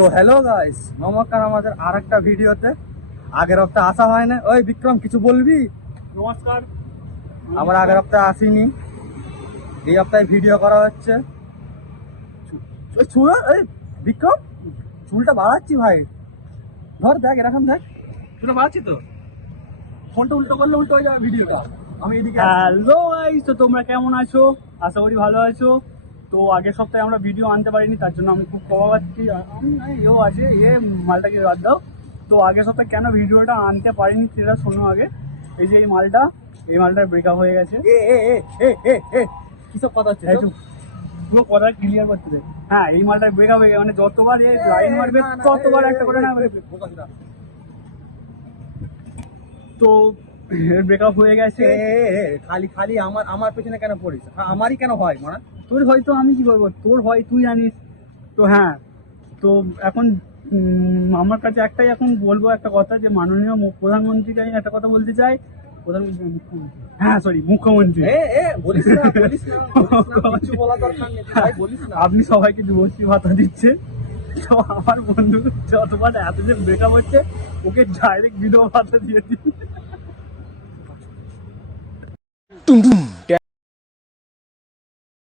তো hello guys, নমস্কার আমাদের আরেকটা ভিডিওতে। আগের সপ্তাহে আসা হয় না। ওই বিক্রম, কিছু বলবি? নমস্কার। আমরা আগের সপ্তাহে আসিনি, এই সপ্তাহে ভিডিও করা হচ্ছে। ওই চুল, এই বিক্রম, চুলটা বাড়াচ্ছি ভাই। ধর দেখ, এরকম দেখ, চুলটা বাড়াচ্ছি তো। ফোনটা উল্টো করলে উল্টো হয়ে যাবে ভিডিওটা। আমি এদিকে হ্যালো গাইস, তো তোমরা কেমন আছো? আশা করি ভালো আছো। তো আগের সপ্তাহে আমরা ভিডিও আনতে পারিনি, তার জন্য আমি খুব ক্ষমা পাচ্ছি। এও আছে, মালটাকে বাদ দাও। তো আগের সপ্তাহে কেন ভিডিওটা আনতে পারিনি সেটা শোনো আগে। এই যে এই মালটার ব্রেকআপ হয়ে গেছে। এ এ এ এ এ এ কিসব কথা হচ্ছে? পুরো কথা ক্লিয়ার করতে দে। হ্যাঁ, এই মালটার ব্রেকআপ হয়ে গেছে, মানে যতবার এই লাইন মারবে ততবার একটা করে না। তো ব্রেকআপ হয়ে গেছে। খালি খালি আমার আমার পেছনে কেন পড়িস? আমারই কেন হয় মানে? তোর হয়তো আমি কি করবো, তোর হয় তুই জানিস। তো হ্যাঁ, তো এখন আমার কাছে একটাই এখন বলবো একটা কথা, যে মাননীয় প্রধানমন্ত্রীকে আমি একটা কথা বলতে চাই। প্রধানমন্ত্রী, হ্যাঁ সরি, মুখ্যমন্ত্রী। বলিস না, বলিস না, কিছু বলা দরকার নেই ভাই, বলিস না। আপনি সবাইকে যুবশ্রী ভাতা দিচ্ছেন, তো আমার বন্ধু যতবার এত যে ব্রেকআপ হচ্ছে, ওকে ডাইরেক্ট বিধবা ভাতা দিয়ে দিন।